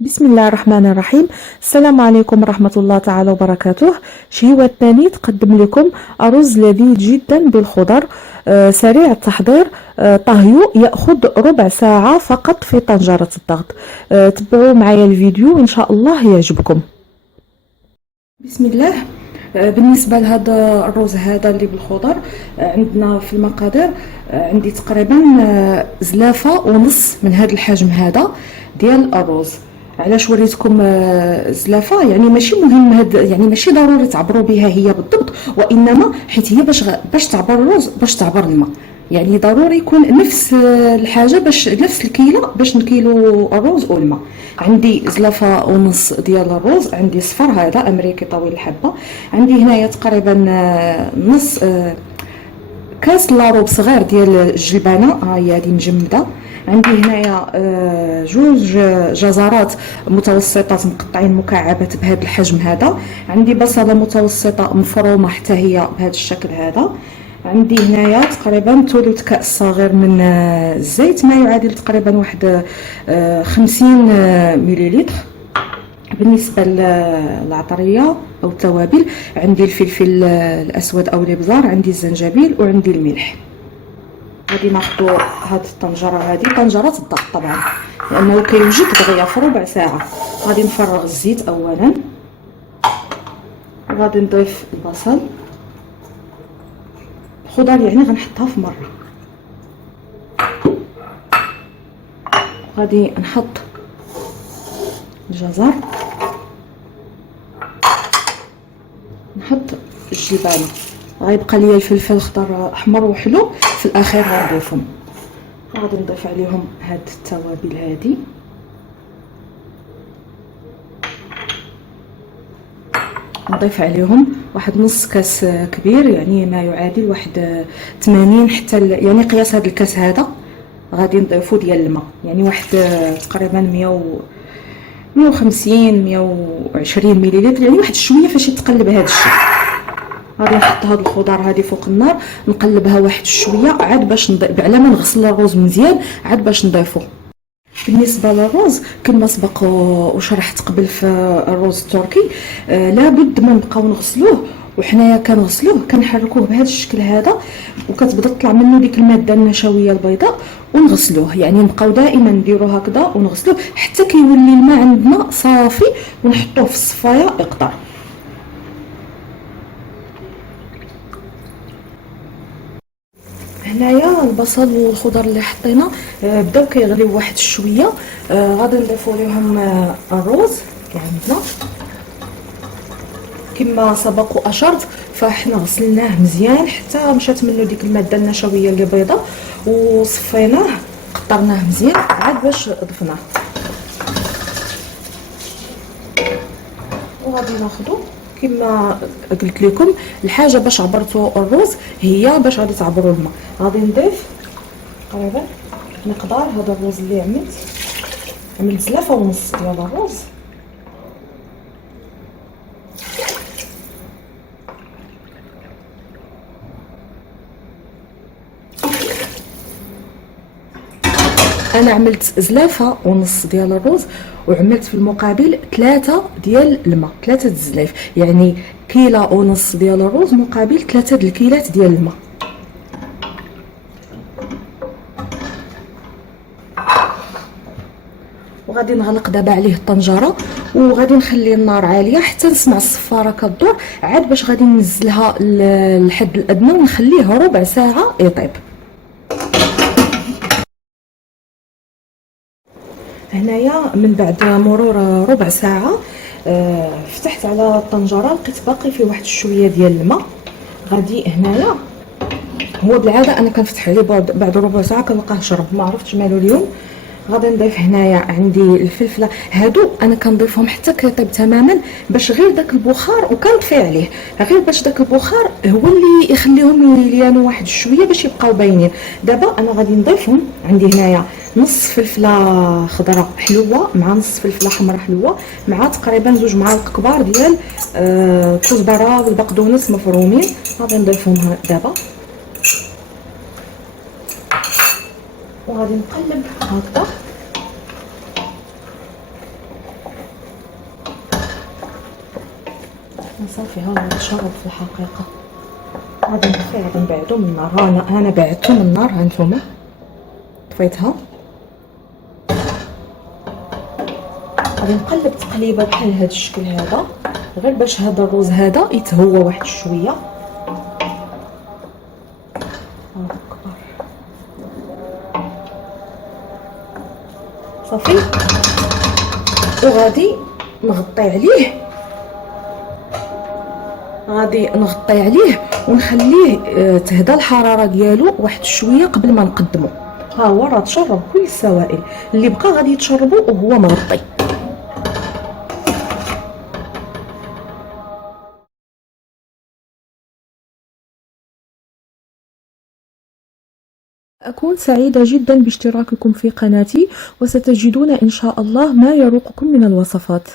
بسم الله الرحمن الرحيم. السلام عليكم ورحمة الله تعالى وبركاته. شهوة الثاني تقدم لكم أرز لذيذ جدا بالخضر، سريع التحضير. طهيه يأخذ ربع ساعة فقط في طنجرة الضغط. تبعوا معايا الفيديو إن شاء الله يعجبكم. بسم الله. بالنسبة لهذا الرز هذا اللي بالخضر، عندنا في المقادير، عندي تقريبا زلافة ونص من هذا الحجم هذا ديال الرز. علاش وريتكم زلافة؟ يعني ماشي مهم يعني ماشي ضروري تعبروا بها هي بالضبط، وانما حيت هي باش تعبر الرز باش تعبر الماء، يعني ضروري يكون نفس الحاجه، باش نفس الكيله باش نكيلو الرز والماء. عندي زلافه ونص ديال الرز، عندي صفر هذا امريكي طويل الحبه، عندي هنايا تقريبا نص كاس لاروب صغير ديال الجلبانه، ها هي هذه مجمده. عندي هنايا جوج جزرات متوسطات مقطعين مكعبات بهذا الحجم هذا. عندي بصله متوسطه مفرومه حتى هي بهذا الشكل هذا. عندي هنايا تقريبا ثلث كاس صغير من الزيت، ما يعادل تقريبا واحد 50 مليلتر. بالنسبه للعطريه او التوابل، عندي الفلفل الاسود او الابزار، عندي الزنجبيل وعندي الملح. غادي ناخذ هاد الطنجره، هذه طنجره الضغط طبعا لانه كيوجد دغيا في ربع ساعه. غادي نفرغ الزيت اولا، غادي نضيف البصل، الخضر يعني غنحطها في مره. غادي نحط الجزر، نحط الجلبانه، غيبقى ليا الفلفل الخضر احمر وحلو في الاخير غنضيفهم. غادي نضيف عليهم هاد التوابل هادي، نضيف عليهم واحد نص كاس كبير، يعني ما يعادل واحد 80 حتى يعني قياس هاد الكاس هذا. غادي نضيفو ديال الماء، يعني واحد تقريبا 150 120 مليلتر، يعني واحد شويه فاش يتقلب هذا الشيء. غادي نحط هاد الخضر هادي فوق النار، نقلبها واحد شويه عاد باش على ما نغسل الرز مزيان عاد باش نضيفو. بالنسبه للرز كما سبق وشرحت قبل في الرز التركي، لابد ما نبقاو نغسلوه، وحنايا كنغسلوه كنحركوه بهذا الشكل هذا، وكتبدا تطلع منه ديك الماده النشويه البيضاء، ونغسلوه. يعني نبقاو دائما نديرو هكذا ونغسلوه حتى كيولي الماء عندنا صافي، ونحطوه في الصفايه يقطر. هنايا البصل والخضر اللي حطينا بداو كيغليو واحد شويه. غادي نضيفو ليهم الرز اللي عندنا كما سبق واشرت، فاحنا غسلناه مزيان حتى مشات منه ديك الماده النشويه اللي بيضه، وصفيناه قطرناه مزيان عاد باش ضفناه. وغادي ناخذو كما قلت لكم، الحاجه باش عبرتوا الرز هي باش غادي تعبروا الماء. غادي نضيف تقريبا مقدار هذا الرز اللي عملت زلافه ونص ديال الرز. انا عملت زلافه ونص ديال الرز، وعملت في المقابل 3 ديال الماء، 3 الزلايف، يعني كيلة ونص ديال الرز مقابل 3 الكيلات ديال الماء. وغادي نغلق دابا عليه الطنجره، وغادي نخلي النار عاليه حتى نسمع الصفاره كدور، عاد باش غادي ننزلها للحد الادنى ونخليه ربع ساعه يطيب. هنايا من بعد مرور ربع ساعه فتحت على الطنجره، لقيت باقي فيه واحد شويه ديال الماء. غادي هنايا، هو بالعاده انا كنفتح عليه بعد ربع ساعه كنلقاه شرب، ما عرفتش مالو اليوم. غادي نضيف هنايا عندي الفلفله، هادو انا كنضيفهم حتى كيطيب تماما، باش غير داك البخار، وكنطفي عليه غير باش داك البخار هو اللي يخليهم يليانوا واحد شويه باش يبقاو باينين. دابا انا غادي نضيفهم، عندي هنايا نص فلفله خضراء حلوه مع نص فلفله حمراء حلوه، مع تقريبا 2 معالق كبار ديال الكزبره والبقدونس مفرومين. غادي نضيفهم دابا، وغادي نقلب هكذا صافي ها هو تشرب في الحقيقه. غادي نطفي، غادي نبعدو من النار. انا بعدتو من النار، ها نتوما طفيتها. غادي نقلب تقليبه بحال هذا الشكل هذا، غير باش هذا الروز هذا يتهوى واحد شويه. الله اكبر. صافي، وغادي نغطي عليه، ونخليه تهدى الحراره ديالو واحد شويه قبل ما نقدمه. ها هو راه تشرب كل السوائل اللي بقى، غادي يتشربوا وهو مغطي. أكون سعيدة جدا باشتراككم في قناتي، وستجدون إن شاء الله ما يروقكم من الوصفات.